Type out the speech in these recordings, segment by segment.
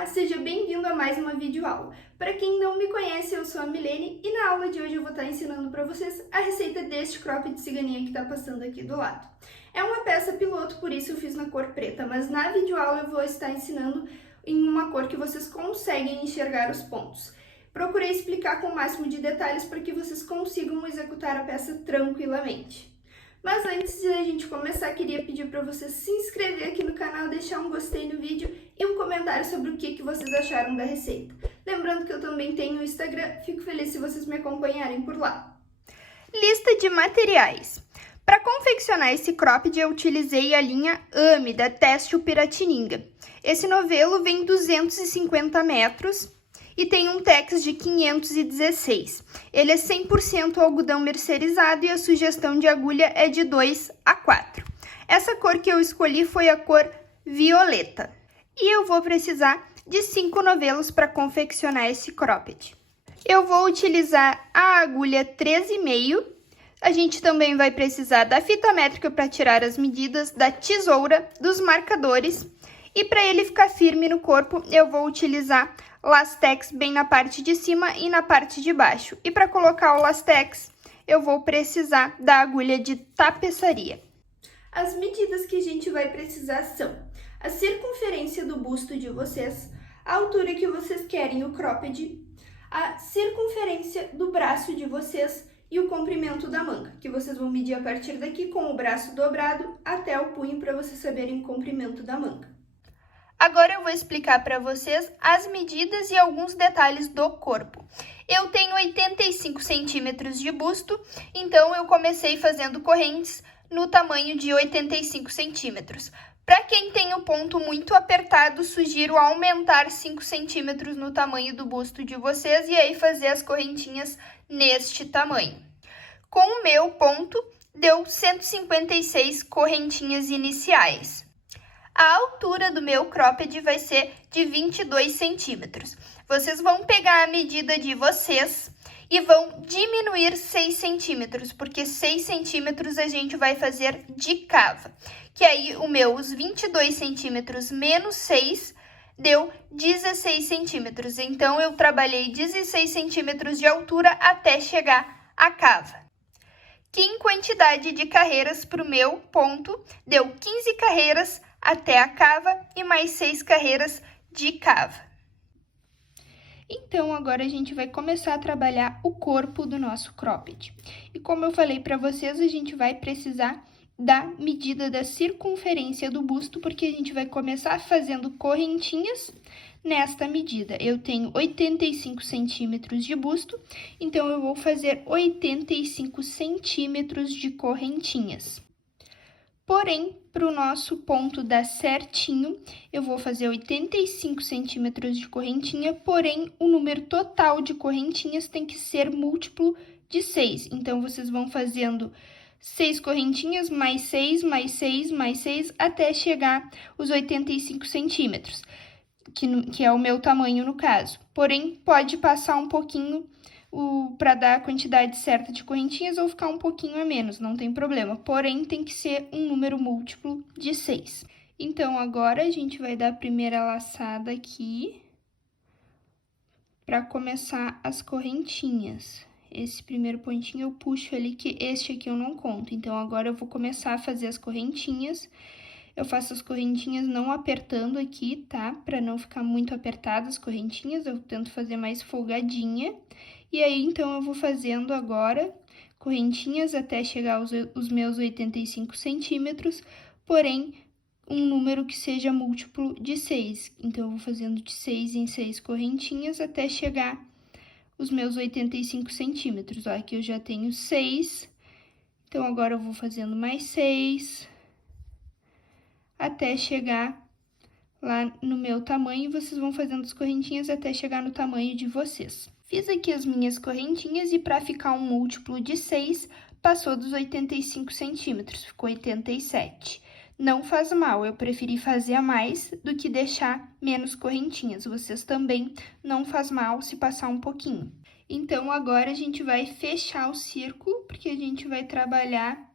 Olá, seja bem-vindo a mais uma videoaula. Para quem não me conhece, eu sou a Milene e na aula de hoje eu vou estar ensinando para vocês a receita deste cropped de ciganinha que está passando aqui do lado. É uma peça piloto, por isso eu fiz na cor preta, mas na videoaula eu vou estar ensinando em uma cor que vocês conseguem enxergar os pontos. Procurei explicar com o máximo de detalhes para que vocês consigam executar a peça tranquilamente. Mas antes de a gente começar, queria pedir para você se inscrever aqui no canal, deixar um gostei no vídeo e um comentário sobre o que vocês acharam da receita. Lembrando que eu também tenho o Instagram, fico feliz se vocês me acompanharem por lá. Lista de materiais. Para confeccionar esse cropped, eu utilizei a linha AME da Têxtil Piratininga. Esse novelo vem 250 metros e tem um tex de 516. Ele é 100% algodão mercerizado e a sugestão de agulha é de 2 a 4. Essa cor que eu escolhi foi a cor violeta. E eu vou precisar de 5 novelos para confeccionar esse cropped. Eu vou utilizar a agulha 13,5. A gente também vai precisar da fita métrica para tirar as medidas, da tesoura, dos marcadores. E para ele ficar firme no corpo, eu vou utilizar lastex bem na parte de cima e na parte de baixo. E para colocar o lastex, eu vou precisar da agulha de tapeçaria. As medidas que a gente vai precisar são a circunferência do busto de vocês, a altura que vocês querem o cropped, a circunferência do braço de vocês e o comprimento da manga, que vocês vão medir a partir daqui com o braço dobrado até o punho para vocês saberem o comprimento da manga. Agora eu vou explicar para vocês as medidas e alguns detalhes do corpo. Eu tenho 85 centímetros de busto, então eu comecei fazendo correntes no tamanho de 85 centímetros. Para quem tem o ponto muito apertado, sugiro aumentar 5 centímetros no tamanho do busto de vocês e aí fazer as correntinhas neste tamanho. Com o meu ponto, deu 156 correntinhas iniciais. A altura do meu cropped vai ser de 22 centímetros. Vocês vão pegar a medida de vocês e vão diminuir 6 centímetros, porque 6 centímetros a gente vai fazer de cava. Que aí os 22 centímetros menos 6 deu 16 centímetros. Então, eu trabalhei 16 centímetros de altura até chegar à cava. Que em quantidade de carreiras para o meu ponto, deu 15 carreiras até a cava e mais 6 carreiras de cava. Então, agora a gente vai começar a trabalhar o corpo do nosso cropped. E como eu falei para vocês, a gente vai precisar da medida da circunferência do busto, porque a gente vai começar fazendo correntinhas nesta medida. Eu tenho 85 centímetros de busto, então eu vou fazer 85 centímetros de correntinhas. Porém, para o nosso ponto dar certinho, eu vou fazer 85 centímetros de correntinha, porém, o número total de correntinhas tem que ser múltiplo de 6. Então, vocês vão fazendo 6 correntinhas, mais 6, mais 6, mais 6, até chegar os 85 centímetros, que é o meu tamanho no caso. Porém, pode passar um pouquinho para dar a quantidade certa de correntinhas ou ficar um pouquinho a menos, não tem problema. Porém, tem que ser um número múltiplo de 6. Então, agora a gente vai dar a primeira laçada aqui para começar as correntinhas. Esse primeiro pontinho eu puxo ali, que este aqui eu não conto. Então, agora eu vou começar a fazer as correntinhas. Eu faço as correntinhas não apertando aqui, tá? Para não ficar muito apertadas as correntinhas, eu tento fazer mais folgadinha. E aí, então, eu vou fazendo agora correntinhas até chegar aos meus 85 centímetros, porém, um número que seja múltiplo de 6. Então, eu vou fazendo de 6 em 6 correntinhas até chegar os meus 85 centímetros. Ó, aqui eu já tenho 6, então, agora eu vou fazendo mais 6, até chegar lá no meu tamanho, e vocês vão fazendo as correntinhas até chegar no tamanho de vocês. Fiz aqui as minhas correntinhas e para ficar um múltiplo de 6, passou dos 85 centímetros, ficou 87. Não faz mal, eu preferi fazer a mais do que deixar menos correntinhas. Vocês também não faz mal se passar um pouquinho. Então, agora a gente vai fechar o círculo, porque a gente vai trabalhar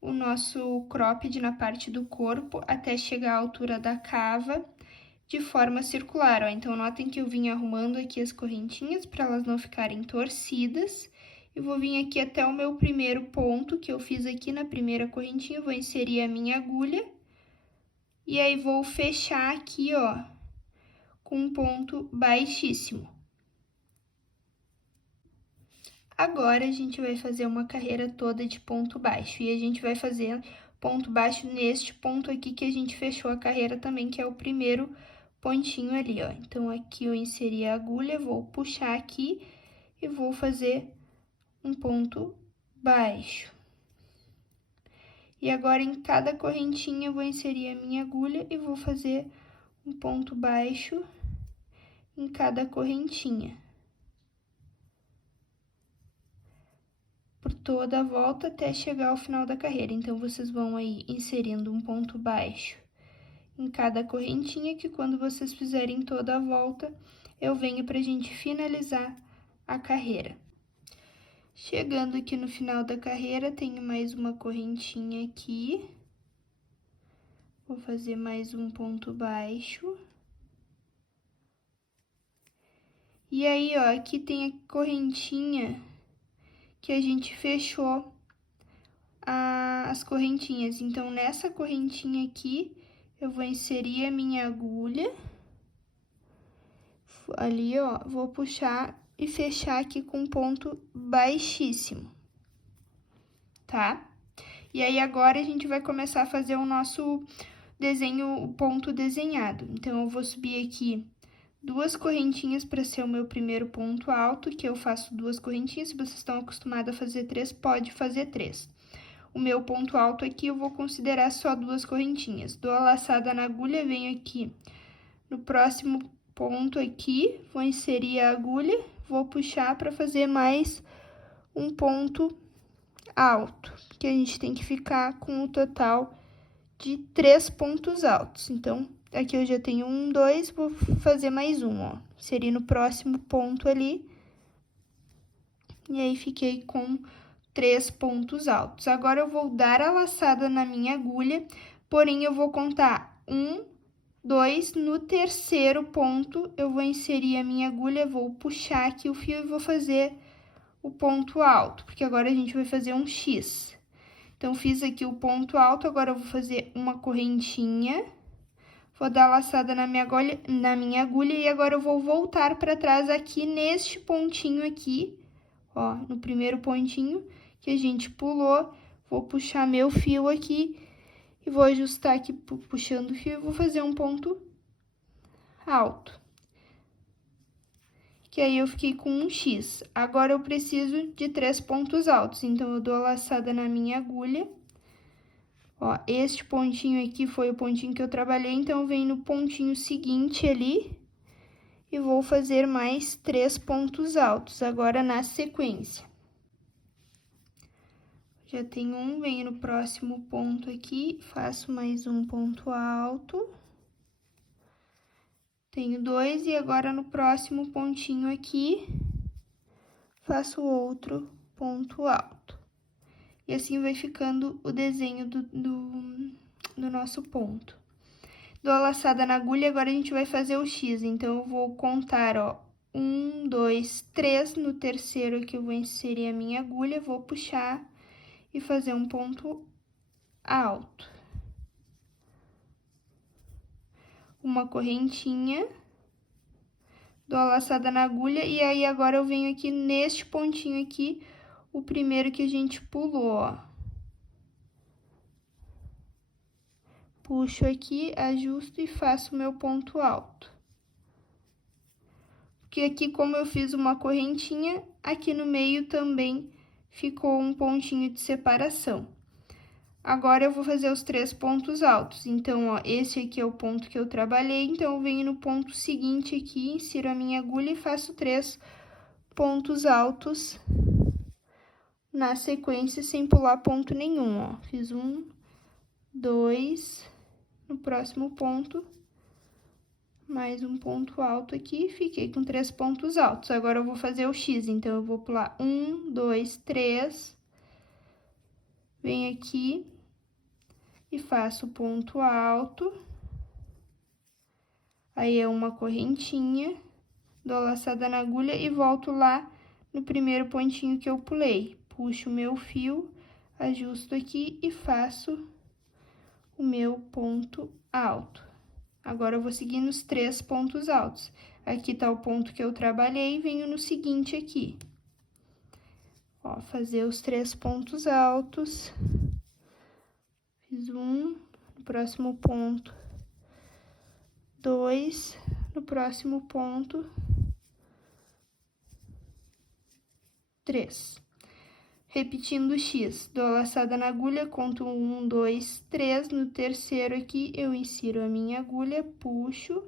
o nosso cropped na parte do corpo até chegar à altura da cava de forma circular, ó. Então, notem que eu vim arrumando aqui as correntinhas para elas não ficarem torcidas. E vou vir aqui até o meu primeiro ponto, que eu fiz aqui na primeira correntinha, vou inserir a minha agulha. E aí, vou fechar aqui, ó, com um ponto baixíssimo. Agora, a gente vai fazer uma carreira toda de ponto baixo. E a gente vai fazer ponto baixo neste ponto aqui que a gente fechou a carreira também, que é o primeiro pontinho ali, ó. Então, aqui eu inseri a agulha, vou puxar aqui e vou fazer um ponto baixo. E agora, em cada correntinha, eu vou inserir a minha agulha e vou fazer um ponto baixo em cada correntinha. Por toda a volta até chegar ao final da carreira. Então, vocês vão aí inserindo um ponto baixo em cada correntinha, que quando vocês fizerem toda a volta, eu venho pra gente finalizar a carreira. Chegando aqui no final da carreira, tenho mais uma correntinha aqui. Vou fazer mais um ponto baixo. E aí, ó, aqui tem a correntinha que a gente fechou as correntinhas. Então, nessa correntinha aqui, eu vou inserir a minha agulha. Ali, ó, vou puxar e fechar aqui com um ponto baixíssimo, tá? E aí, agora, a gente vai começar a fazer o nosso desenho, o ponto desenhado. Então, eu vou subir aqui 2 correntinhas para ser o meu primeiro ponto alto, que eu faço 2 correntinhas. Se vocês estão acostumados a fazer 3, pode fazer 3. O meu ponto alto aqui, eu vou considerar só 2 correntinhas. Dou a laçada na agulha, venho aqui no próximo ponto aqui, vou inserir a agulha, vou puxar para fazer mais um ponto alto, que a gente tem que ficar com o total de 3 pontos altos. Então, aqui eu já tenho 1, 2, vou fazer mais um, ó. Inserir no próximo ponto ali. E aí, fiquei com 3 pontos altos. Agora, eu vou dar a laçada na minha agulha, porém, eu vou contar 1, 2, no terceiro ponto, eu vou inserir a minha agulha, vou puxar aqui o fio e vou fazer o ponto alto, porque agora a gente vai fazer um X. Então, fiz aqui o ponto alto, agora eu vou fazer uma correntinha, vou dar a laçada na minha agulha e agora eu vou voltar para trás aqui neste pontinho aqui, ó, no primeiro pontinho que a gente pulou, vou puxar meu fio aqui e vou ajustar aqui puxando o fio e vou fazer um ponto alto. Que aí eu fiquei com um X. Agora, eu preciso de 3 pontos altos, então, eu dou a laçada na minha agulha. Ó, este pontinho aqui foi o pontinho que eu trabalhei, então, eu venho no pontinho seguinte ali e vou fazer mais 3 pontos altos, agora na sequência. Já tenho um, venho no próximo ponto aqui, faço mais um ponto alto. Tenho 2 e agora no próximo pontinho aqui, faço outro ponto alto. E assim vai ficando o desenho do nosso ponto. Dou a laçada na agulha, agora a gente vai fazer o X. Então, eu vou contar, ó, 1, 2, 3. No terceiro aqui, eu vou inserir a minha agulha, vou puxar e fazer um ponto alto. Uma correntinha. Dou a laçada na agulha e aí, agora eu venho aqui neste pontinho aqui, o primeiro que a gente pulou, ó. Puxo aqui, ajusto e faço o meu ponto alto. Porque aqui, como eu fiz uma correntinha, aqui no meio também ficou um pontinho de separação. Agora, eu vou fazer os 3 pontos altos. Então, ó, esse aqui é o ponto que eu trabalhei, então, eu venho no ponto seguinte aqui, insiro a minha agulha e faço 3 pontos altos na sequência, sem pular ponto nenhum, ó. Fiz 1, 2, no próximo ponto, mais um ponto alto aqui, fiquei com 3 pontos altos. Agora, eu vou fazer o X, então, eu vou pular 1, 2, 3, venho aqui e faço ponto alto. Aí é uma correntinha, dou a laçada na agulha e volto lá no primeiro pontinho que eu pulei. Puxo o meu fio, ajusto aqui e faço o meu ponto alto. Agora, eu vou seguir nos 3 pontos altos. Aqui tá o ponto que eu trabalhei, venho no seguinte aqui. Ó, fazer os 3 pontos altos. Fiz um, no próximo ponto, 2, no próximo ponto, 3. Repetindo o X, dou a laçada na agulha, conto 1, 2, 3. No terceiro aqui, eu insiro a minha agulha, puxo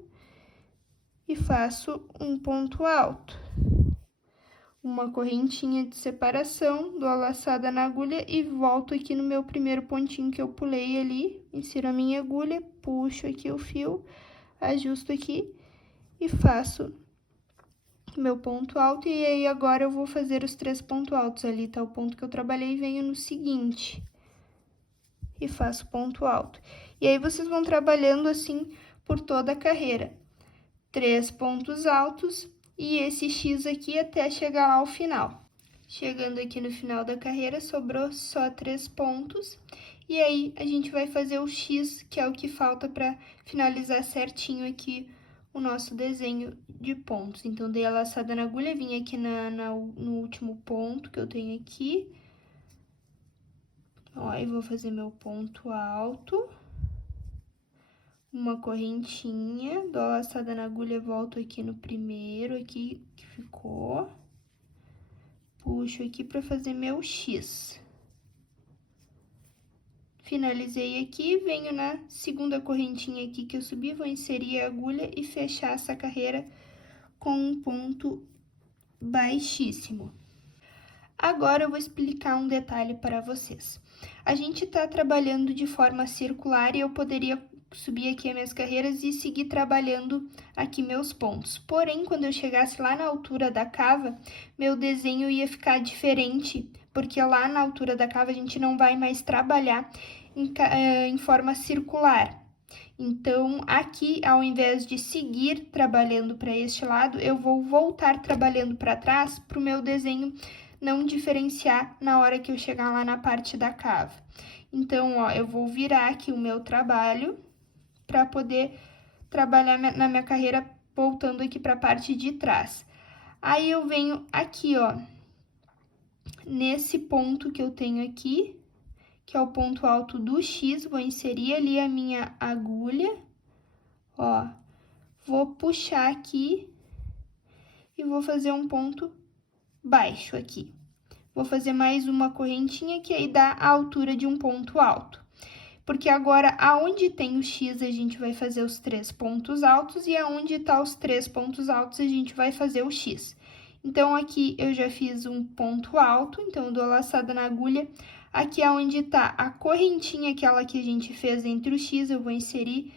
e faço um ponto alto. Uma correntinha de separação, dou a laçada na agulha e volto aqui no meu primeiro pontinho que eu pulei ali, insiro a minha agulha, puxo aqui o fio, ajusto aqui e faço meu ponto alto. E aí, agora eu vou fazer os 3 pontos altos. Ali tá o ponto que eu trabalhei, venho no seguinte e faço ponto alto. E aí, vocês vão trabalhando assim por toda a carreira. 3 pontos altos e esse X aqui até chegar lá ao final. Chegando aqui no final da carreira, sobrou só 3 pontos. E aí, a gente vai fazer o X, que é o que falta para finalizar certinho aqui o nosso desenho de pontos. Então, dei a laçada na agulha, vim aqui no último ponto que eu tenho aqui. Ó, e vou fazer meu ponto alto. Uma correntinha, dou a laçada na agulha, volto aqui no primeiro, aqui que ficou. Puxo aqui pra fazer meu X. Finalizei aqui, venho na segunda correntinha aqui que eu subi, vou inserir a agulha e fechar essa carreira com um ponto baixíssimo. Agora, eu vou explicar um detalhe para vocês. A gente tá trabalhando de forma circular e eu poderia subir aqui as minhas carreiras e seguir trabalhando aqui meus pontos. Porém, quando eu chegasse lá na altura da cava, meu desenho ia ficar diferente, porque lá na altura da cava a gente não vai mais trabalhar em forma circular. Então, aqui, ao invés de seguir trabalhando para este lado, eu vou voltar trabalhando para trás para o meu desenho não diferenciar na hora que eu chegar lá na parte da cava. Então, ó, eu vou virar aqui o meu trabalho para poder trabalhar na minha carreira voltando aqui para a parte de trás. Aí, eu venho aqui, ó, nesse ponto que eu tenho aqui, que é o ponto alto do X, vou inserir ali a minha agulha, ó, vou puxar aqui e vou fazer um ponto baixo aqui. Vou fazer mais uma correntinha que aí dá a altura de um ponto alto. Porque agora, aonde tem o X, a gente vai fazer os 3 pontos altos e aonde tá os 3 pontos altos, a gente vai fazer o X. Então, aqui eu já fiz um ponto alto, então eu dou a laçada na agulha. Aqui aonde tá a correntinha, aquela que a gente fez entre o X, eu vou inserir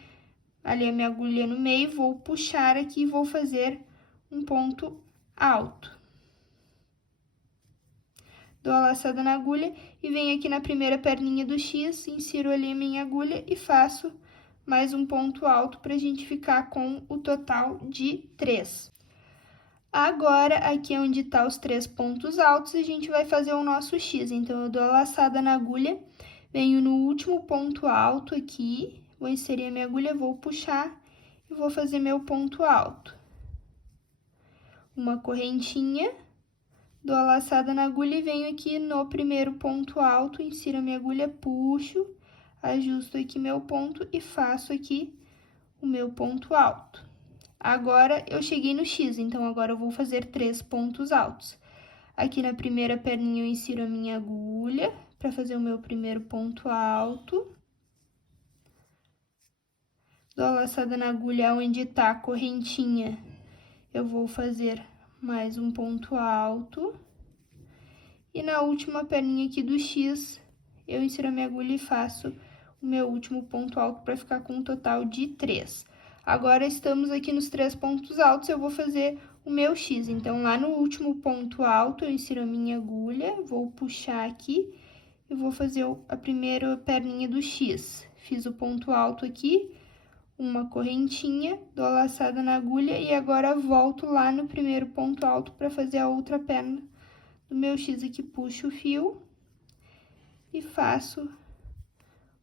ali a minha agulha no meio, vou puxar aqui e vou fazer um ponto alto. Dou a laçada na agulha e venho aqui na primeira perninha do X, insiro ali a minha agulha e faço mais um ponto alto pra gente ficar com o total de 3. Agora, aqui onde tá os 3 pontos altos, a gente vai fazer o nosso X. Então, eu dou a laçada na agulha, venho no último ponto alto aqui, vou inserir a minha agulha, vou puxar e vou fazer meu ponto alto. Uma correntinha. Dou a laçada na agulha e venho aqui no primeiro ponto alto, insiro a minha agulha, puxo, ajusto aqui meu ponto e faço aqui o meu ponto alto. Agora, eu cheguei no X, então agora eu vou fazer 3 pontos altos. Aqui na primeira perninha eu insiro a minha agulha para fazer o meu primeiro ponto alto. Dou a laçada na agulha onde tá a correntinha, eu vou fazer mais um ponto alto. E na última perninha aqui do X, eu insiro a minha agulha e faço o meu último ponto alto para ficar com um total de 3. Agora, estamos aqui nos 3 pontos altos, eu vou fazer o meu X. Então, lá no último ponto alto, eu insiro a minha agulha, vou puxar aqui e vou fazer a primeira perninha do X. Fiz o ponto alto aqui, uma correntinha, dou a laçada na agulha e agora volto lá no primeiro ponto alto para fazer a outra perna do meu X aqui, puxo o fio e faço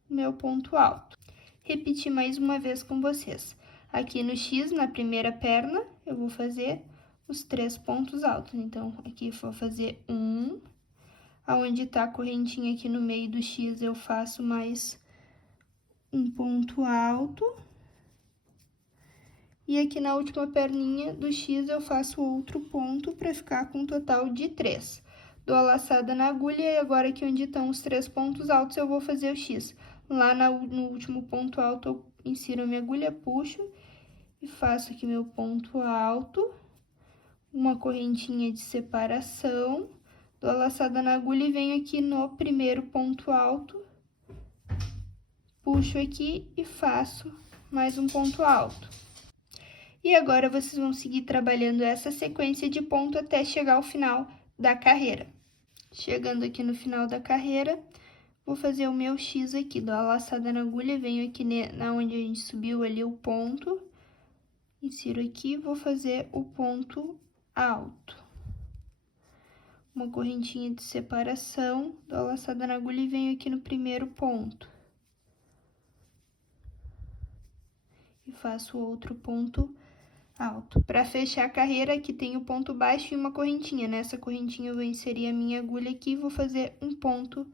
o meu ponto alto. Repetir mais uma vez com vocês. Aqui no X, na primeira perna, eu vou fazer os 3 pontos altos. Então, aqui eu vou fazer um, aonde tá a correntinha aqui no meio do X, eu faço mais um ponto alto. E aqui na última perninha do X, eu faço outro ponto para ficar com um total de 3. Dou a laçada na agulha e agora aqui onde estão os 3 pontos altos, eu vou fazer o X. Lá no último ponto alto, eu insiro a minha agulha, puxo e faço aqui meu ponto alto, uma correntinha de separação, dou a laçada na agulha e venho aqui no primeiro ponto alto, puxo aqui e faço mais um ponto alto. E agora, vocês vão seguir trabalhando essa sequência de ponto até chegar ao final da carreira. Chegando aqui no final da carreira, vou fazer o meu X aqui, dou a laçada na agulha, venho aqui na onde a gente subiu ali o ponto, insiro aqui, vou fazer o ponto alto. Uma correntinha de separação, dou a laçada na agulha e venho aqui no primeiro ponto. E faço outro ponto alto. Para fechar a carreira, aqui tem o ponto baixo e uma correntinha. Nessa correntinha eu vou inserir a minha agulha aqui e vou fazer um ponto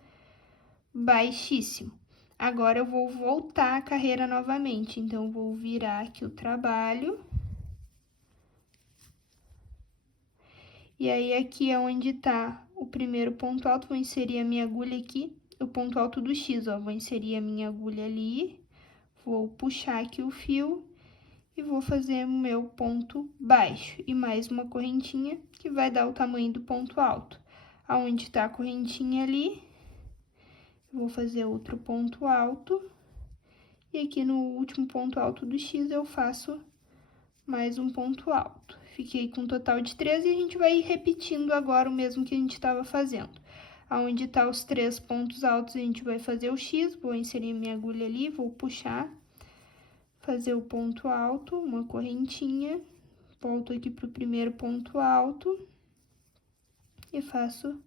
baixíssimo. Agora eu vou voltar a carreira novamente, então vou virar aqui o trabalho. E aí aqui é onde tá o primeiro ponto alto, vou inserir a minha agulha aqui, o ponto alto do X, ó, vou inserir a minha agulha ali, vou puxar aqui o fio e vou fazer o meu ponto baixo e mais uma correntinha que vai dar o tamanho do ponto alto. Aonde tá a correntinha ali, vou fazer outro ponto alto e aqui no último ponto alto do X eu faço mais um ponto alto. Fiquei com um total de 3 e a gente vai ir repetindo agora o mesmo que a gente estava fazendo. Aonde tá os 3 pontos altos, a gente vai fazer o X, vou inserir minha agulha ali, vou puxar, fazer o ponto alto, uma correntinha, volto aqui pro primeiro ponto alto e faço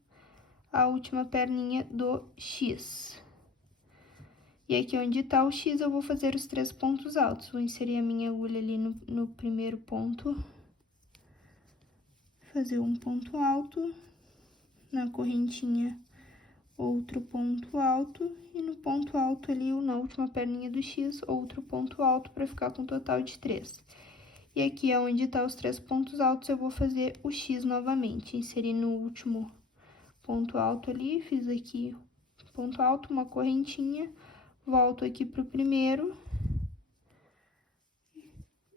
a última perninha do X. E aqui onde tá o X, eu vou fazer os 3 pontos altos. Vou inserir a minha agulha ali no primeiro ponto, fazer um ponto alto, na correntinha outro ponto alto, e no ponto alto ali, na última perninha do X, outro ponto alto, para ficar com um total de 3. E aqui, onde tá os 3 pontos altos, eu vou fazer o X novamente, inserir no último ponto alto ali, fiz aqui ponto alto, uma correntinha, volto aqui pro primeiro,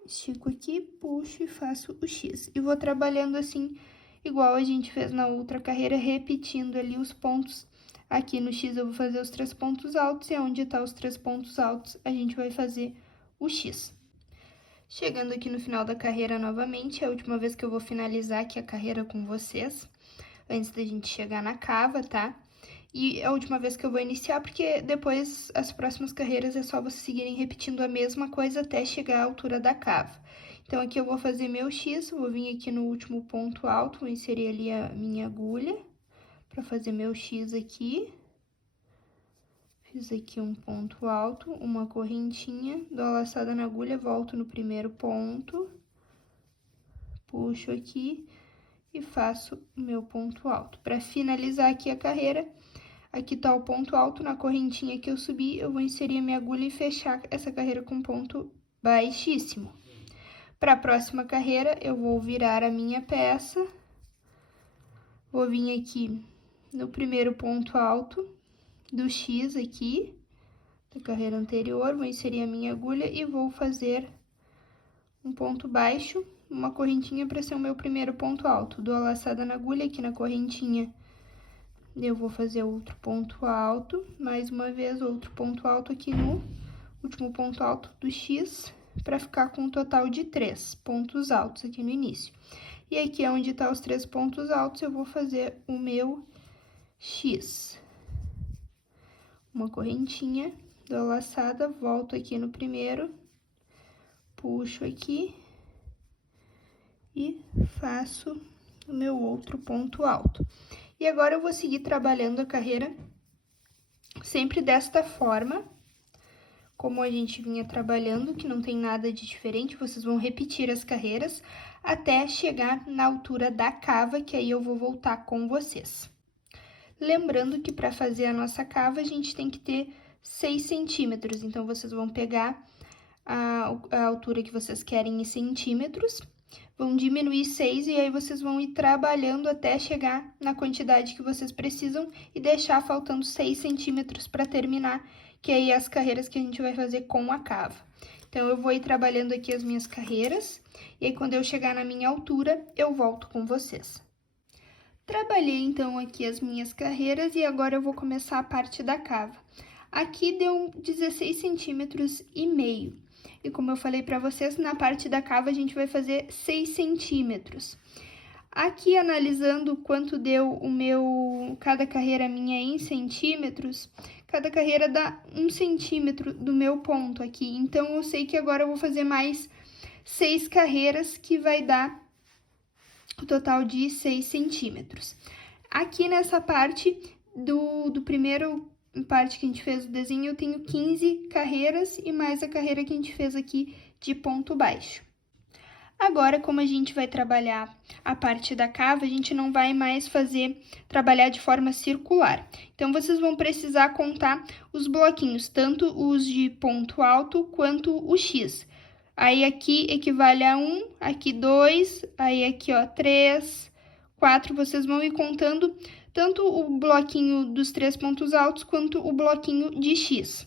estico aqui, puxo e faço o X. E vou trabalhando assim, igual a gente fez na outra carreira, repetindo ali os pontos. Aqui no X eu vou fazer os 3 pontos altos, e onde tá os 3 pontos altos, a gente vai fazer o X. Chegando aqui no final da carreira novamente, é a última vez que eu vou finalizar aqui a carreira com vocês, antes da gente chegar na cava, tá? E é a última vez que eu vou iniciar, porque depois, as próximas carreiras, é só vocês seguirem repetindo a mesma coisa até chegar à altura da cava. Então, aqui eu vou fazer meu X, vou vir aqui no último ponto alto, vou inserir ali a minha agulha, para fazer meu X aqui. Fiz aqui um ponto alto, uma correntinha, dou a laçada na agulha, volto no primeiro ponto, puxo aqui e faço o meu ponto alto. Para finalizar aqui a carreira, aqui tá o ponto alto, na correntinha que eu subi, eu vou inserir a minha agulha e fechar essa carreira com ponto baixíssimo. Para a próxima carreira, eu vou virar a minha peça, vou vir aqui no primeiro ponto alto do X aqui, da carreira anterior, vou inserir a minha agulha e vou fazer um ponto baixo, uma correntinha para ser o meu primeiro ponto alto. Dou a laçada na agulha aqui na correntinha, eu vou fazer outro ponto alto, mais uma vez outro ponto alto aqui no último ponto alto do X, para ficar com um total de 3 pontos altos aqui no início. E aqui, onde tá os 3 pontos altos, eu vou fazer o meu X. Uma correntinha, dou a laçada, volto aqui no primeiro, puxo aqui e faço o meu outro ponto alto. E agora eu vou seguir trabalhando a carreira sempre desta forma, como a gente vinha trabalhando, que não tem nada de diferente. Vocês vão repetir as carreiras até chegar na altura da cava, que aí eu vou voltar com vocês. Lembrando que para fazer a nossa cava, a gente tem que ter 6 centímetros, então vocês vão pegar a altura que vocês querem em centímetros, vão diminuir 6 e aí vocês vão ir trabalhando até chegar na quantidade que vocês precisam e deixar faltando 6 centímetros para terminar, que aí é as carreiras que a gente vai fazer com a cava. Então, eu vou ir trabalhando aqui as minhas carreiras e aí quando eu chegar na minha altura, eu volto com vocês. Trabalhei, então, aqui as minhas carreiras e agora eu vou começar a parte da cava. Aqui deu 16 centímetros e meio. E como eu falei para vocês, na parte da cava a gente vai fazer 6 centímetros. Aqui, analisando quanto deu cada carreira minha em centímetros, cada carreira dá 1 centímetro do meu ponto aqui. Então, eu sei que agora eu vou fazer mais 6 carreiras, que vai dar o total de 6 centímetros. Aqui nessa parte do primeiro parte que a gente fez o desenho, eu tenho 15 carreiras e mais a carreira que a gente fez aqui de ponto baixo. Agora, como a gente vai trabalhar a parte da cava, a gente não vai mais trabalhar de forma circular. Então, vocês vão precisar contar os bloquinhos, tanto os de ponto alto quanto o X. Aí, aqui equivale a 1, aqui 2, aí aqui, ó, 3, 4. Vocês vão ir contando tanto o bloquinho dos 3 pontos altos quanto o bloquinho de X.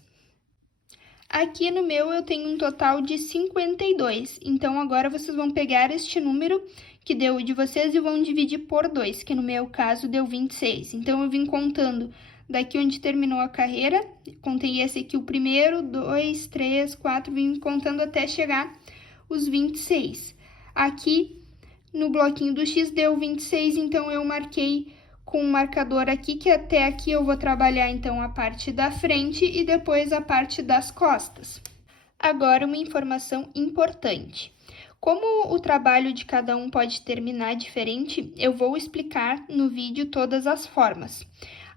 Aqui no meu eu tenho um total de 52, então agora vocês vão pegar este número que deu de vocês e vão dividir por 2, que no meu caso deu 26. Então, eu vim contando daqui onde terminou a carreira, contei esse aqui o primeiro, 2, 3, 4, vim contando até chegar os 26. Aqui no bloquinho do X deu 26, então eu marquei com um marcador aqui, que até aqui eu vou trabalhar, então, a parte da frente e depois a parte das costas. Agora, uma informação importante. Como o trabalho de cada um pode terminar diferente, eu vou explicar no vídeo todas as formas.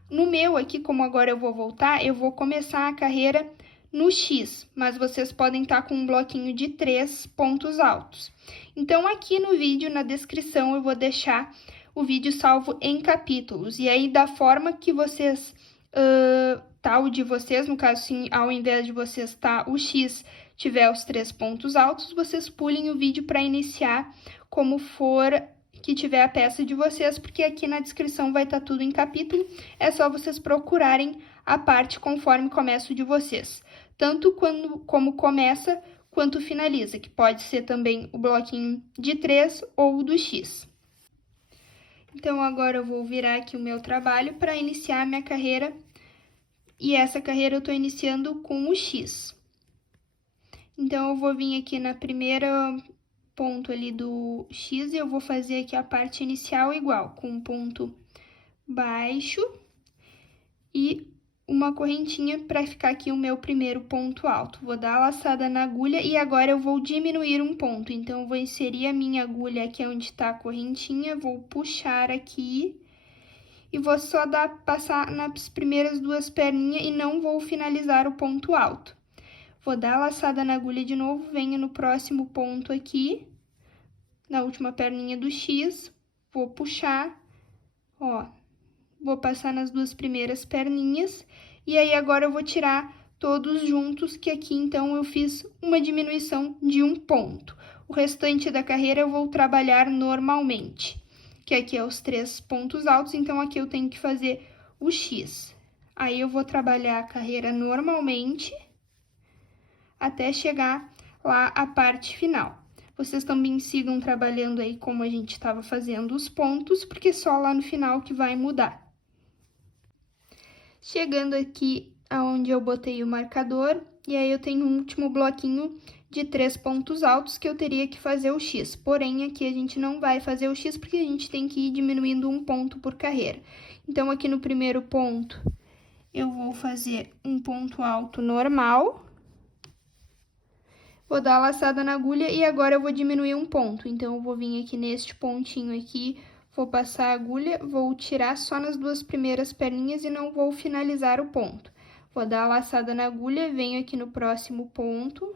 No meu aqui, como agora eu vou voltar, eu vou começar a carreira no X, mas vocês podem estar com um bloquinho de 3 pontos altos. Então, aqui no vídeo, na descrição, eu vou deixar o vídeo salvo em capítulos, e aí da forma que vocês, o de vocês, no caso, sim, ao invés de vocês o X, tiver os 3 pontos altos, vocês pulem o vídeo para iniciar como for que tiver a peça de vocês, porque aqui na descrição vai estar tudo em capítulo, é só vocês procurarem a parte conforme começa o de vocês, tanto como começa quanto finaliza, que pode ser também o bloquinho de 3 ou o do X. Então, agora eu vou virar aqui o meu trabalho para iniciar a minha carreira, e essa carreira eu estou iniciando com o X. Então, eu vou vir aqui na primeira ponto ali do X e eu vou fazer aqui a parte inicial igual, com um ponto baixo e uma correntinha para ficar aqui o meu primeiro ponto alto. Vou dar a laçada na agulha e agora eu vou diminuir um ponto. Então, eu vou inserir a minha agulha aqui onde está a correntinha, vou puxar aqui e vou só passar nas primeiras 2 perninhas e não vou finalizar o ponto alto. Vou dar a laçada na agulha de novo, venho no próximo ponto aqui, na última perninha do X, vou puxar, ó. Vou passar nas 2 primeiras perninhas, e aí agora eu vou tirar todos juntos, que aqui, então, eu fiz uma diminuição de 1 ponto. O restante da carreira eu vou trabalhar normalmente, que aqui é os 3 pontos altos, então aqui eu tenho que fazer o X. Aí eu vou trabalhar a carreira normalmente, até chegar lá a parte final. Vocês também sigam trabalhando aí como a gente estava fazendo os pontos, porque só lá no final que vai mudar. Chegando aqui aonde eu botei o marcador, e aí eu tenho um último bloquinho de 3 pontos altos que eu teria que fazer o X. Porém, aqui a gente não vai fazer o X porque a gente tem que ir diminuindo 1 ponto por carreira. Então, aqui no primeiro ponto, eu vou fazer um ponto alto normal. Vou dar a laçada na agulha e agora eu vou diminuir um ponto. Então, eu vou vir aqui neste pontinho aqui, vou passar a agulha, vou tirar só nas duas primeiras perninhas e não vou finalizar o ponto. Vou dar a laçada na agulha, venho aqui no próximo ponto,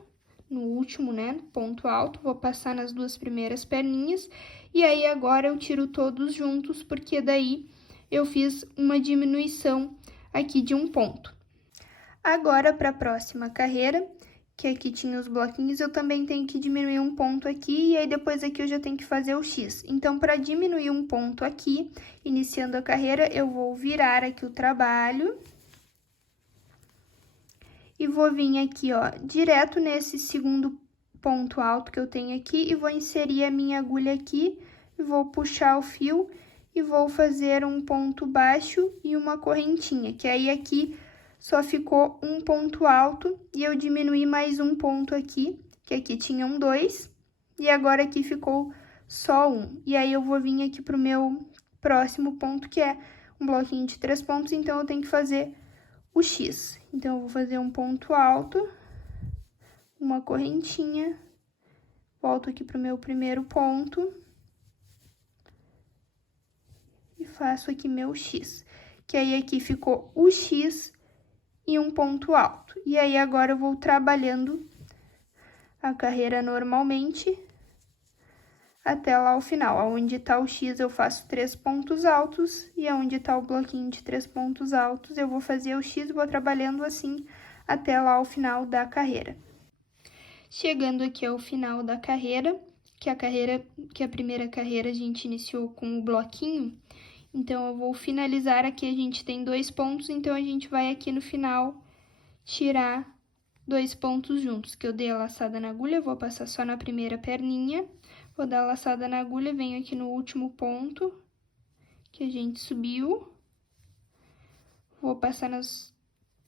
no último, né, ponto alto, vou passar nas duas primeiras perninhas, e aí agora eu tiro todos juntos, porque daí eu fiz uma diminuição aqui de um ponto. Agora, para a próxima carreira, que aqui tinha os bloquinhos, eu também tenho que diminuir um ponto aqui, e aí depois aqui eu já tenho que fazer o X. Então, para diminuir um ponto aqui, iniciando a carreira, eu vou virar aqui o trabalho. E vou vir aqui, ó, direto nesse segundo ponto alto que eu tenho aqui, e vou inserir a minha agulha aqui, e vou puxar o fio, e vou fazer um ponto baixo e uma correntinha, que aí aqui só ficou um ponto alto, e eu diminuí mais um ponto aqui, que aqui tinham dois, e agora aqui ficou só um. E aí, eu vou vir aqui pro meu próximo ponto, que é um bloquinho de 3 pontos, então eu tenho que fazer o X. Então, eu vou fazer um ponto alto, uma correntinha, volto aqui pro meu primeiro ponto, e faço aqui meu X. Que aí, aqui ficou o X e um ponto alto. E aí, agora eu vou trabalhando a carreira normalmente até lá o final. Aonde tá o X, eu faço 3 pontos altos, e aonde tá o bloquinho de 3 pontos altos, eu vou fazer o X e vou trabalhando assim até lá o final da carreira. Chegando aqui ao final da carreira, que a primeira carreira a gente iniciou com o bloquinho, então eu vou finalizar aqui, a gente tem 2 pontos, então a gente vai aqui no final tirar 2 pontos juntos, que eu dei a laçada na agulha, vou passar só na primeira perninha, vou dar a laçada na agulha, venho aqui no último ponto que a gente subiu, vou passar nas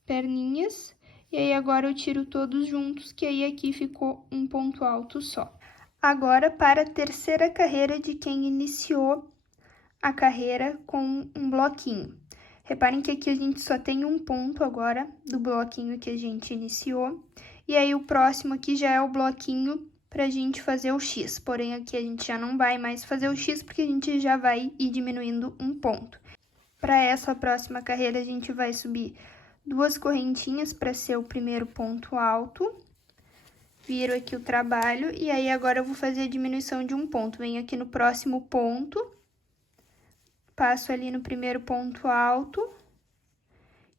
perninhas, e aí agora eu tiro todos juntos, que aí aqui ficou um ponto alto só. Agora, para a terceira carreira de quem iniciou a carreira com um bloquinho. Reparem que aqui a gente só tem um ponto agora do bloquinho que a gente iniciou, e aí o próximo aqui já é o bloquinho pra gente fazer o X, porém aqui a gente já não vai mais fazer o X, porque a gente já vai ir diminuindo um ponto. Para essa próxima carreira, a gente vai subir 2 correntinhas para ser o primeiro ponto alto, viro aqui o trabalho, e aí agora eu vou fazer a diminuição de um ponto, venho aqui no próximo ponto, passo ali no primeiro ponto alto,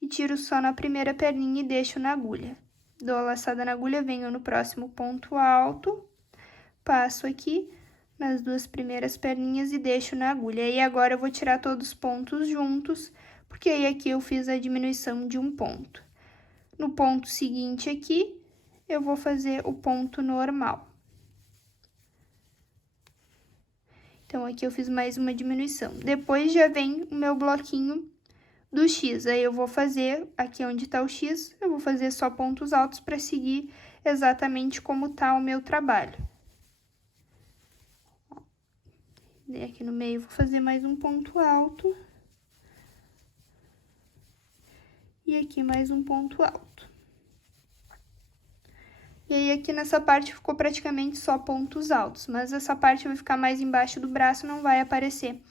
e tiro só na primeira perninha e deixo na agulha. Dou a laçada na agulha, venho no próximo ponto alto, passo aqui nas 2 primeiras perninhas e deixo na agulha. E agora eu vou tirar todos os pontos juntos, porque aí aqui eu fiz a diminuição de um ponto. No ponto seguinte aqui, eu vou fazer o ponto normal. Então, aqui eu fiz mais uma diminuição. Depois já vem o meu bloquinho do X, aí eu vou fazer, aqui onde tá o X, eu vou fazer só pontos altos para seguir exatamente como tá o meu trabalho. E aqui no meio vou fazer mais um ponto alto. E aqui mais um ponto alto. E aí, aqui nessa parte ficou praticamente só pontos altos, mas essa parte vai ficar mais embaixo do braço, não vai aparecer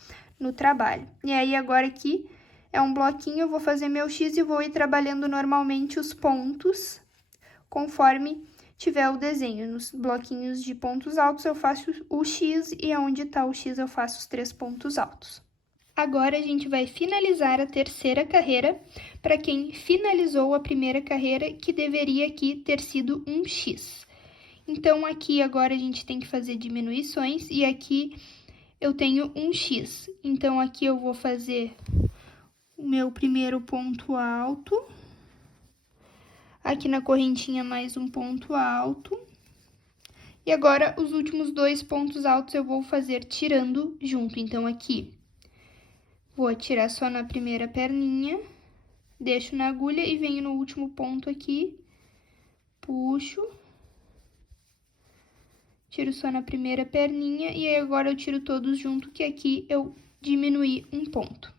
no trabalho. E aí, agora aqui é um bloquinho, eu vou fazer meu X e vou ir trabalhando normalmente os pontos, conforme tiver o desenho. Nos bloquinhos de pontos altos, eu faço o X, e onde tá o X, eu faço os 3 pontos altos. Agora, a gente vai finalizar a terceira carreira, para quem finalizou a primeira carreira, que deveria aqui ter sido um X. Então, aqui agora a gente tem que fazer diminuições, e aqui eu tenho um X. Então, aqui eu vou fazer o meu primeiro ponto alto, aqui na correntinha mais um ponto alto, e agora os últimos 2 pontos altos eu vou fazer tirando junto. Então, aqui vou tirar só na primeira perninha, deixo na agulha e venho no último ponto aqui, puxo, tiro só na primeira perninha, e aí agora eu tiro todos junto, que aqui eu diminuí um ponto.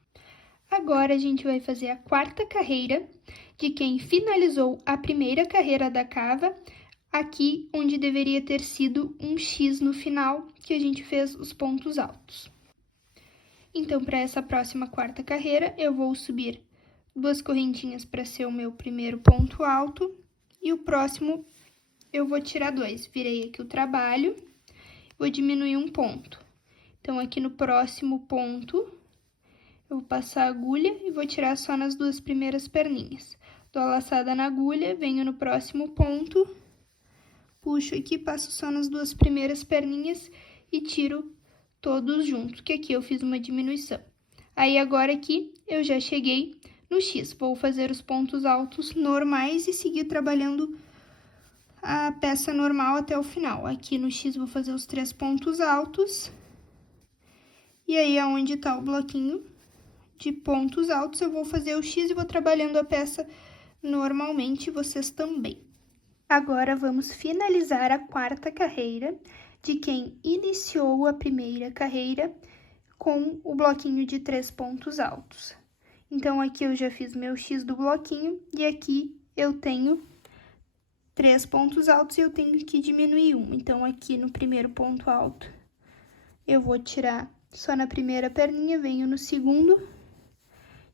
Agora, a gente vai fazer a quarta carreira de quem finalizou a primeira carreira da cava aqui onde deveria ter sido um X no final, que a gente fez os pontos altos. Então, para essa próxima quarta carreira, eu vou subir 2 correntinhas para ser o meu primeiro ponto alto, e o próximo eu vou tirar 2. Virei aqui o trabalho, vou diminuir um ponto. Então, aqui no próximo ponto, eu vou passar a agulha e vou tirar só nas 2 primeiras perninhas. Dou a laçada na agulha, venho no próximo ponto, puxo aqui, passo só nas 2 primeiras perninhas e tiro todos juntos, que aqui eu fiz uma diminuição. Aí, agora aqui, eu já cheguei no X. Vou fazer os pontos altos normais e seguir trabalhando a peça normal até o final. Aqui no X, vou fazer os 3 pontos altos. E aí, aonde tá o bloquinho de pontos altos, eu vou fazer o X e vou trabalhando a peça normalmente, vocês também. Agora, vamos finalizar a quarta carreira de quem iniciou a primeira carreira com o bloquinho de 3 pontos altos. Então, aqui eu já fiz meu X do bloquinho e aqui eu tenho 3 pontos altos e eu tenho que diminuir um. Então, aqui no primeiro ponto alto, eu vou tirar só na primeira perninha, venho no segundo,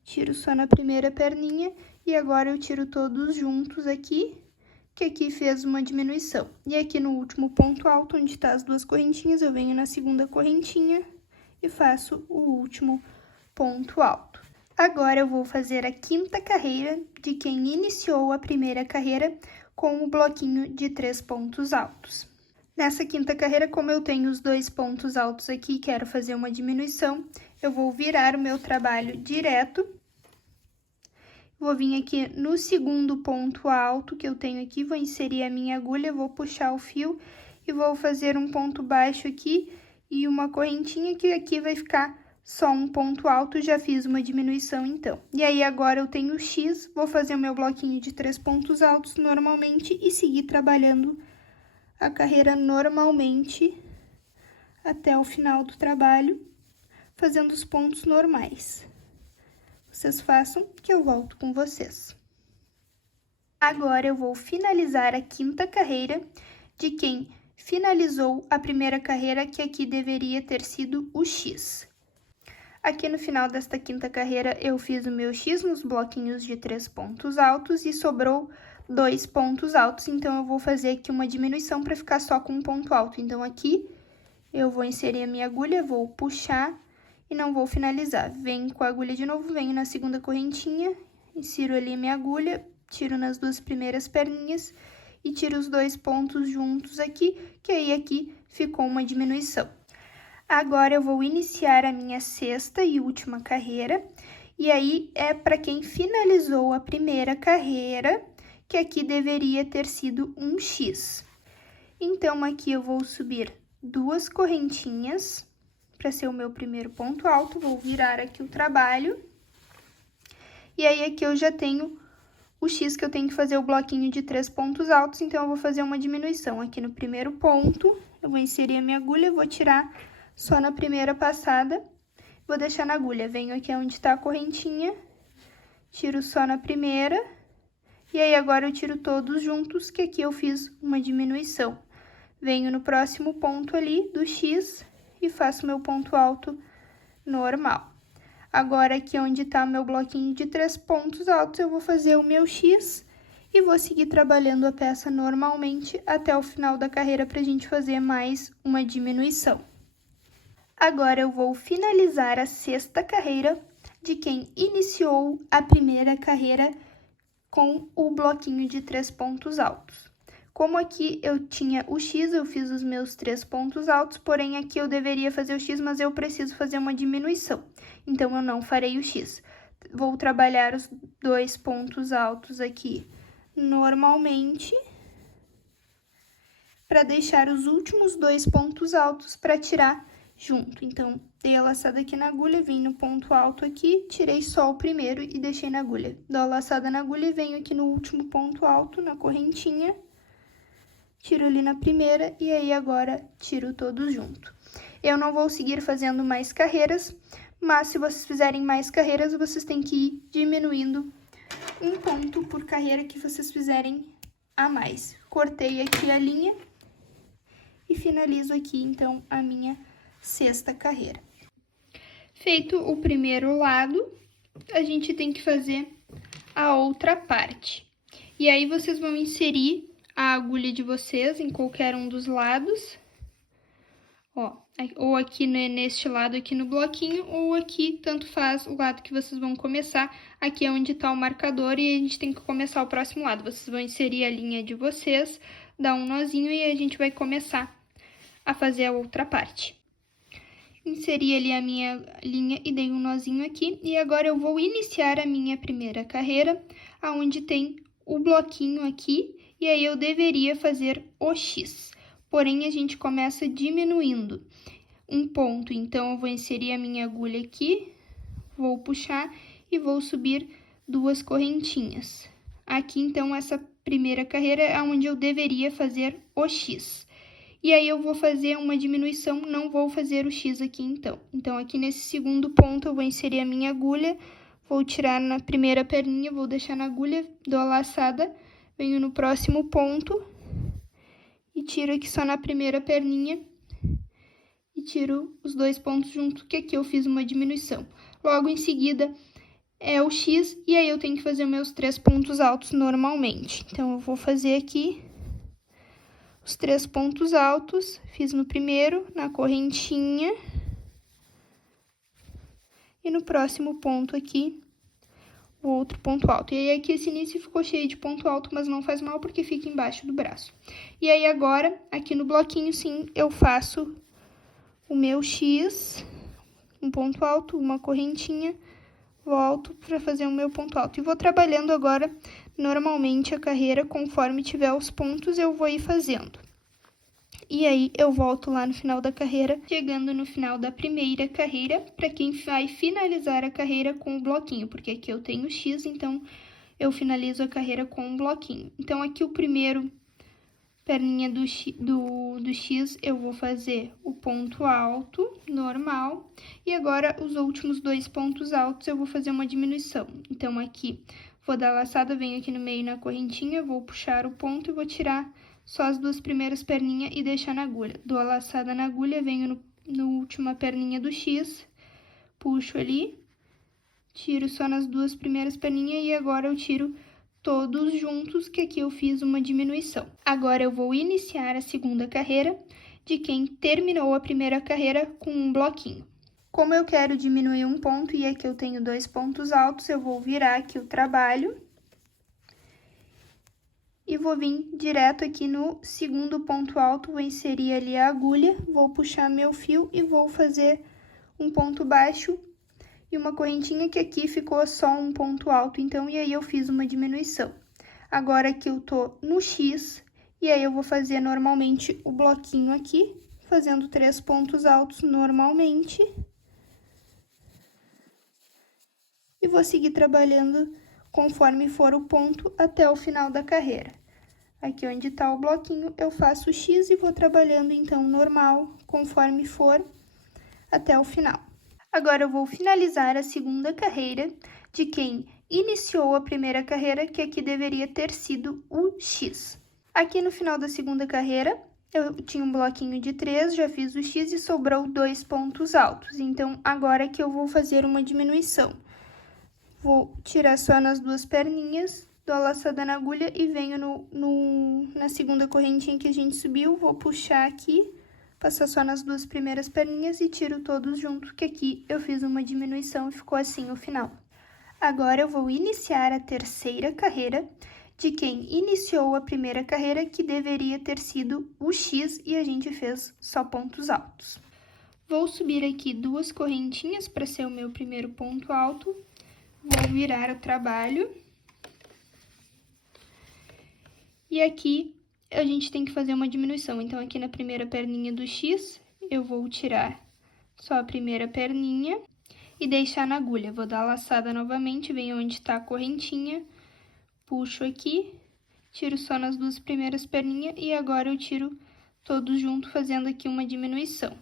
tiro só na primeira perninha e agora eu tiro todos juntos aqui, que aqui fez uma diminuição. E aqui no último ponto alto, onde tá as 2 correntinhas, eu venho na segunda correntinha e faço o último ponto alto. Agora, eu vou fazer a quinta carreira de quem iniciou a primeira carreira com o bloquinho de 3 pontos altos. Nessa quinta carreira, como eu tenho os 2 pontos altos aqui e quero fazer uma diminuição, eu vou virar o meu trabalho direto. Vou vir aqui no segundo ponto alto que eu tenho aqui, vou inserir a minha agulha, vou puxar o fio e vou fazer um ponto baixo aqui e uma correntinha, que aqui vai ficar só um ponto alto, já fiz uma diminuição então. E aí, agora eu tenho o X, vou fazer o meu bloquinho de 3 pontos altos normalmente e seguir trabalhando a carreira normalmente até o final do trabalho, fazendo os pontos normais. Vocês façam que eu volto com vocês. Agora, eu vou finalizar a quinta carreira de quem finalizou a primeira carreira, que aqui deveria ter sido o X. Aqui no final desta quinta carreira, eu fiz o meu X nos bloquinhos de 3 pontos altos e sobrou 2 pontos altos, então eu vou fazer aqui uma diminuição para ficar só com um ponto alto. Então, aqui eu vou inserir a minha agulha, vou puxar e não vou finalizar. Venho com a agulha de novo, venho na segunda correntinha, insiro ali a minha agulha, tiro nas 2 primeiras perninhas e tiro os 2 pontos juntos aqui, que aí aqui ficou uma diminuição. Agora, eu vou iniciar a minha sexta e última carreira, e aí é para quem finalizou a primeira carreira, que aqui deveria ter sido um X. Então, aqui eu vou subir 2 correntinhas para ser o meu primeiro ponto alto, vou virar aqui o trabalho, e aí aqui eu já tenho o X que eu tenho que fazer o bloquinho de 3 pontos altos, então eu vou fazer uma diminuição aqui no primeiro ponto, eu vou inserir a minha agulha, vou tirar só na primeira passada, vou deixar na agulha, venho aqui onde tá a correntinha, tiro só na primeira, e aí agora eu tiro todos juntos, que aqui eu fiz uma diminuição. Venho no próximo ponto ali do X e faço meu ponto alto normal. Agora, aqui onde tá meu bloquinho de 3 pontos altos, eu vou fazer o meu X e vou seguir trabalhando a peça normalmente até o final da carreira pra gente fazer mais uma diminuição. Agora, eu vou finalizar a sexta carreira de quem iniciou a primeira carreira com o bloquinho de 3 pontos altos. Como aqui eu tinha o X, eu fiz os meus 3 pontos altos, porém aqui eu deveria fazer o X, mas eu preciso fazer uma diminuição. Então, eu não farei o X. Vou trabalhar os 2 pontos altos aqui normalmente, para deixar os últimos 2 pontos altos para tirar junto. Então, dei a laçada aqui na agulha, vim no ponto alto aqui, tirei só o primeiro e deixei na agulha. Dou a laçada na agulha e venho aqui no último ponto alto, na correntinha, tiro ali na primeira e aí agora tiro todos junto. Eu não vou seguir fazendo mais carreiras, mas se vocês fizerem mais carreiras, vocês têm que ir diminuindo um ponto por carreira que vocês fizerem a mais. Cortei aqui a linha e finalizo aqui, então, a minha sexta carreira. Feito o primeiro lado, a gente tem que fazer a outra parte. E aí, vocês vão inserir a agulha de vocês em qualquer um dos lados. Ó, ou aqui neste lado aqui no bloquinho, ou aqui, tanto faz o lado que vocês vão começar. Aqui é onde tá o marcador e a gente tem que começar o próximo lado. Vocês vão inserir a linha de vocês, dar um nozinho e a gente vai começar a fazer a outra parte. Inseri ali a minha linha e dei um nozinho aqui. E agora eu vou iniciar a minha primeira carreira, aonde tem o bloquinho aqui, e aí eu deveria fazer o X. Porém, a gente começa diminuindo um ponto, então eu vou inserir a minha agulha aqui, vou puxar e vou subir 2 correntinhas. Aqui, então, essa primeira carreira é onde eu deveria fazer o X. E aí, eu vou fazer uma diminuição, não vou fazer o X aqui, então. Então, aqui nesse segundo ponto, eu vou inserir a minha agulha, vou tirar na primeira perninha, vou deixar na agulha, dou a laçada, venho no próximo ponto e tiro aqui só na primeira perninha e tiro os 2 pontos junto, que aqui eu fiz uma diminuição. Logo em seguida é o X, e aí eu tenho que fazer meus 3 pontos altos normalmente. Então, eu vou fazer aqui os 3 pontos altos, fiz no primeiro, na correntinha, e no próximo ponto aqui, o outro ponto alto. E aí, aqui esse início ficou cheio de ponto alto, mas não faz mal, porque fica embaixo do braço. E aí, agora, aqui no bloquinho, sim, eu faço o meu X, um ponto alto, uma correntinha, volto para fazer o meu ponto alto. E vou trabalhando agora, normalmente, a carreira, conforme tiver os pontos, eu vou ir fazendo. E aí, eu volto lá no final da carreira, chegando no final da primeira carreira, para quem vai finalizar a carreira com o bloquinho, porque aqui eu tenho X, então eu finalizo a carreira com um bloquinho. Então, aqui o primeiro perninha do X, eu vou fazer o ponto alto, normal, e agora os últimos 2 pontos altos eu vou fazer uma diminuição. Então, aqui, vou dar a laçada, venho aqui no meio na correntinha, vou puxar o ponto e vou tirar só as 2 primeiras perninhas e deixar na agulha. Dou a laçada na agulha, venho no última perninha do X, puxo ali, tiro só nas 2 primeiras perninhas e agora eu tiro todos juntos, que aqui eu fiz uma diminuição. Agora, eu vou iniciar a segunda carreira de quem terminou a primeira carreira com um bloquinho. Como eu quero diminuir um ponto e aqui eu tenho 2 pontos altos, eu vou virar aqui o trabalho e vou vir direto aqui no segundo ponto alto, vou inserir ali a agulha, vou puxar meu fio e vou fazer um ponto baixo e uma correntinha, que aqui ficou só um ponto alto, então, e aí eu fiz uma diminuição. Agora, aqui eu tô no X, e aí eu vou fazer normalmente o bloquinho aqui, fazendo 3 pontos altos normalmente. E vou seguir trabalhando conforme for o ponto até o final da carreira. Aqui onde tá o bloquinho, eu faço o X e vou trabalhando, então, normal, conforme for, até o final. Agora, eu vou finalizar a segunda carreira de quem iniciou a primeira carreira, que aqui deveria ter sido o X. Aqui no final da segunda carreira, eu tinha um bloquinho de 3, já fiz o X e sobrou 2 pontos altos. Então, agora que eu vou fazer uma diminuição. Vou tirar só nas 2 perninhas, dou a laçada na agulha e venho na segunda correntinha que a gente subiu, vou puxar aqui, passar só nas 2 primeiras perninhas e tiro todos juntos, que aqui eu fiz uma diminuição e ficou assim o final. Agora, eu vou iniciar a terceira carreira de quem iniciou a primeira carreira, que deveria ter sido o X, e a gente fez só pontos altos. Vou subir aqui 2 correntinhas para ser o meu primeiro ponto alto, vou virar o trabalho. E aqui, a gente tem que fazer uma diminuição. Então, aqui na primeira perninha do X, eu vou tirar só a primeira perninha e deixar na agulha. Vou dar a laçada novamente, venho onde tá a correntinha, puxo aqui, tiro só nas 2 primeiras perninhas e agora eu tiro todos juntos, fazendo aqui uma diminuição.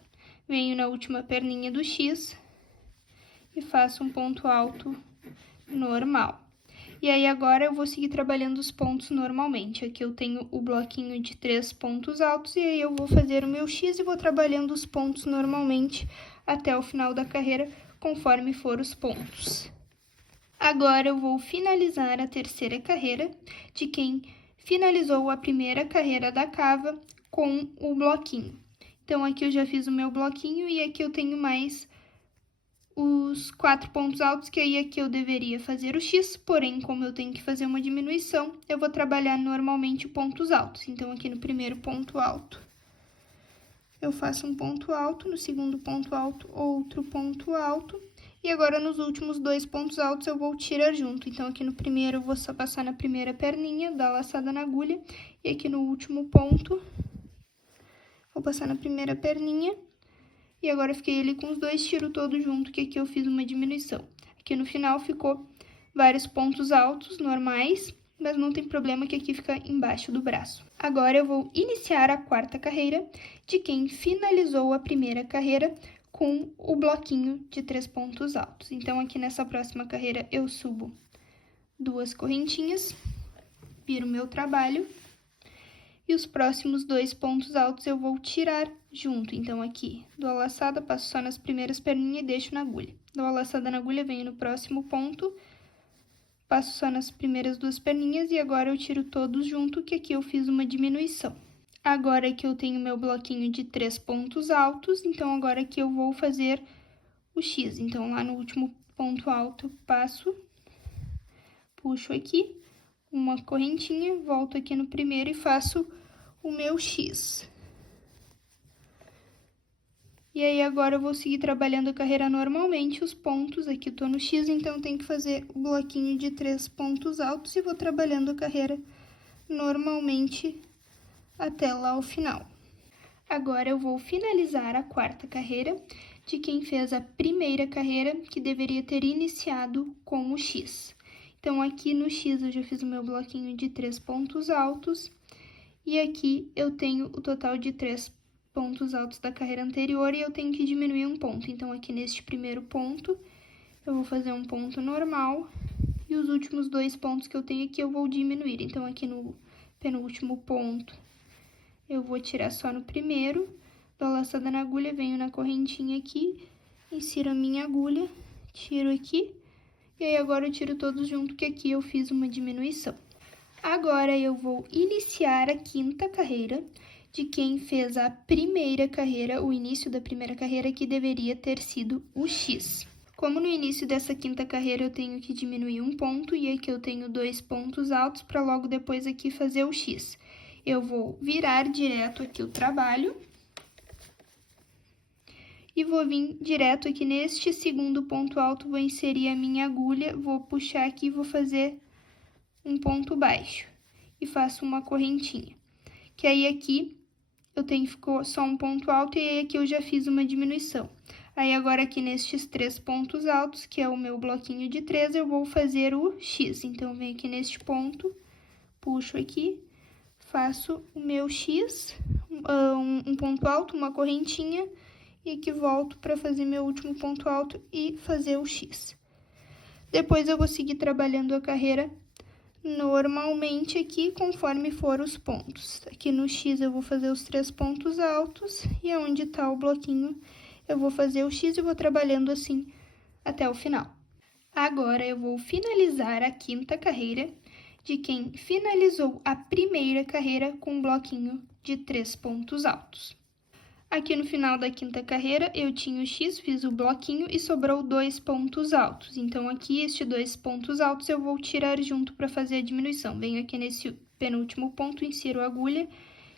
Venho na última perninha do X e faço um ponto alto normal. E aí agora eu vou seguir trabalhando os pontos normalmente. Aqui eu tenho o bloquinho de 3 pontos altos e aí eu vou fazer o meu X e vou trabalhando os pontos normalmente até o final da carreira, conforme for os pontos. Agora eu vou finalizar a terceira carreira de quem finalizou a primeira carreira da cava com o bloquinho. Então, aqui eu já fiz o meu bloquinho e aqui eu tenho mais os 4 pontos altos, que aí aqui eu deveria fazer o X, porém, como eu tenho que fazer uma diminuição, eu vou trabalhar normalmente pontos altos. Então, aqui no primeiro ponto alto, eu faço um ponto alto, no segundo ponto alto, outro ponto alto, e agora nos últimos 2 pontos altos eu vou tirar junto. Então, aqui no primeiro eu vou só passar na primeira perninha, dar laçada na agulha, e aqui no último ponto, vou passar na primeira perninha, e agora eu fiquei ali com os 2, tiro todo junto, que aqui eu fiz uma diminuição. Aqui no final ficou vários pontos altos normais, mas não tem problema que aqui fica embaixo do braço. Agora eu vou iniciar a quarta carreira de quem finalizou a primeira carreira com o bloquinho de 3 pontos altos. Então, aqui nessa próxima carreira eu subo 2 correntinhas, viro meu trabalho. E os próximos 2 pontos altos eu vou tirar junto. Então, aqui, dou a laçada, passo só nas primeiras perninhas e deixo na agulha. Dou a laçada na agulha, venho no próximo ponto, passo só nas primeiras 2 perninhas e agora eu tiro todos junto, que aqui eu fiz uma diminuição. Agora aqui eu tenho meu bloquinho de 3 pontos altos, então agora aqui eu vou fazer o X. Então, lá no último ponto alto, passo, puxo aqui uma correntinha, volto aqui no primeiro e faço o meu X. E aí, agora eu vou seguir trabalhando a carreira normalmente, os pontos, aqui eu tô no X, então tem que fazer o bloquinho de 3 pontos altos e vou trabalhando a carreira normalmente até lá o final. Agora eu vou finalizar a quarta carreira de quem fez a primeira carreira, que deveria ter iniciado com o X. Então, aqui no X eu já fiz o meu bloquinho de 3 pontos altos, e aqui eu tenho o total de 3 pontos altos da carreira anterior e eu tenho que diminuir um ponto. Então, aqui neste primeiro ponto, eu vou fazer um ponto normal, e os últimos 2 pontos que eu tenho aqui eu vou diminuir. Então, aqui no penúltimo ponto, eu vou tirar só no primeiro, dou a laçada na agulha, venho na correntinha aqui, insiro a minha agulha, tiro aqui, e aí agora eu tiro todos junto, que aqui eu fiz uma diminuição. Agora eu vou iniciar a quinta carreira de quem fez a primeira carreira, o início da primeira carreira, que deveria ter sido o X. Como no início dessa quinta carreira eu tenho que diminuir um ponto, e aqui eu tenho 2 pontos altos para logo depois aqui fazer o X. Eu vou virar direto aqui o trabalho e vou vir direto aqui neste segundo ponto alto, vou inserir a minha agulha, vou puxar aqui e vou fazer um ponto baixo e faço uma correntinha. Que aí aqui eu tenho ficou só um ponto alto e aí aqui eu já fiz uma diminuição. Aí agora aqui nestes 3 pontos altos, que é o meu bloquinho de 3, eu vou fazer o X. Então, eu venho aqui neste ponto, puxo aqui, faço o meu X, um ponto alto, uma correntinha, e aqui volto para fazer meu último ponto alto e fazer o X. Depois eu vou seguir trabalhando a carreira normalmente aqui, conforme for os pontos. Aqui no X eu vou fazer os 3 pontos altos, e onde tá o bloquinho eu vou fazer o X e vou trabalhando assim até o final. Agora eu vou finalizar a quinta carreira de quem finalizou a primeira carreira com um bloquinho de 3 pontos altos. Aqui no final da quinta carreira, eu tinha o X, fiz o bloquinho e sobrou 2 pontos altos. Então, aqui, estes 2 pontos altos eu vou tirar junto para fazer a diminuição. Venho aqui nesse penúltimo ponto, insiro a agulha,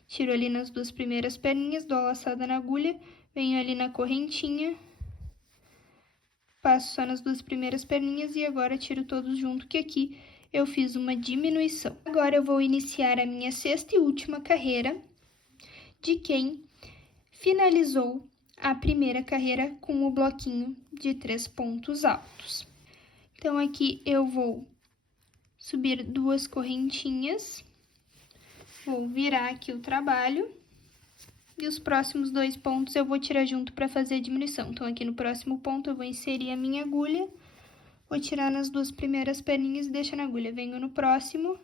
tiro ali nas 2 primeiras perninhas, dou a laçada na agulha, venho ali na correntinha, passo só nas 2 primeiras perninhas e agora tiro todos junto, que aqui eu fiz uma diminuição. Agora eu vou iniciar a minha sexta e última carreira de quem finalizou a primeira carreira com o bloquinho de 3 pontos altos. Então, aqui eu vou subir 2 correntinhas, vou virar aqui o trabalho, e os próximos 2 pontos eu vou tirar junto para fazer a diminuição. Então, aqui no próximo ponto eu vou inserir a minha agulha, Vou tirar nas 2 primeiras perninhas e deixar na agulha. Venho no próximo,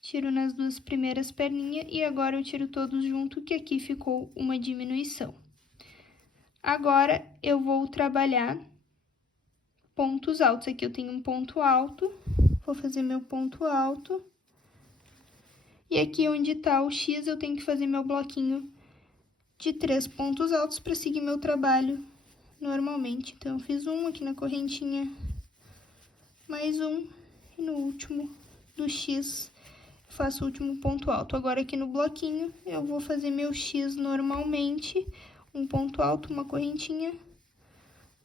tiro nas 2 primeiras perninhas e agora eu tiro todos junto, que aqui ficou uma diminuição. Agora, eu vou trabalhar pontos altos. Aqui eu tenho um ponto alto, vou fazer meu ponto alto. E aqui onde tá o X, eu tenho que fazer meu bloquinho de 3 pontos altos para seguir meu trabalho normalmente. Então, eu fiz um aqui na correntinha, mais um, e no último do X, eu faço o último ponto alto. Agora, aqui no bloquinho, eu vou fazer meu X normalmente, um ponto alto, uma correntinha,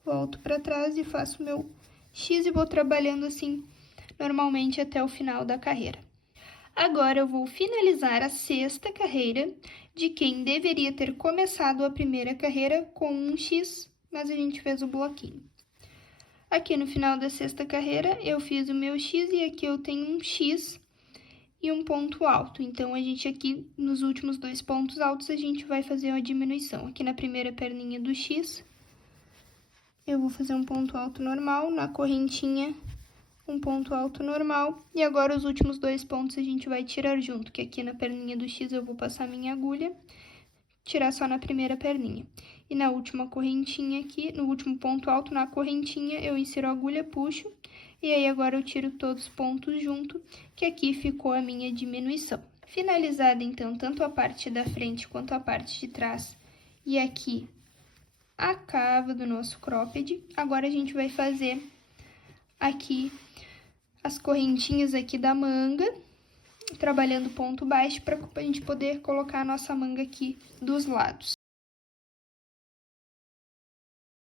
volto para trás e faço meu X e vou trabalhando assim, normalmente, até o final da carreira. Agora, eu vou finalizar a 6ª carreira de quem deveria ter começado a primeira carreira com um X, mas a gente fez o bloquinho. Aqui no final da 6ª carreira, eu fiz o meu X e aqui eu tenho um X e um ponto alto. Então, a gente aqui, nos últimos 2 pontos altos, a gente vai fazer uma diminuição. Aqui na primeira perninha do X, eu vou fazer um ponto alto normal, na correntinha, um ponto alto normal, e agora os últimos 2 pontos a gente vai tirar junto, que aqui na perninha do X eu vou passar minha agulha, tirar só na primeira perninha. E na última correntinha aqui, no último ponto alto, na correntinha, eu insiro a agulha, puxo, e aí agora eu tiro todos os pontos junto, que aqui ficou a minha diminuição. Finalizada, então, tanto a parte da frente quanto a parte de trás, e aqui a cava do nosso cropped, agora a gente vai fazer aqui as correntinhas aqui da manga, trabalhando ponto baixo para a gente poder colocar a nossa manga aqui dos lados.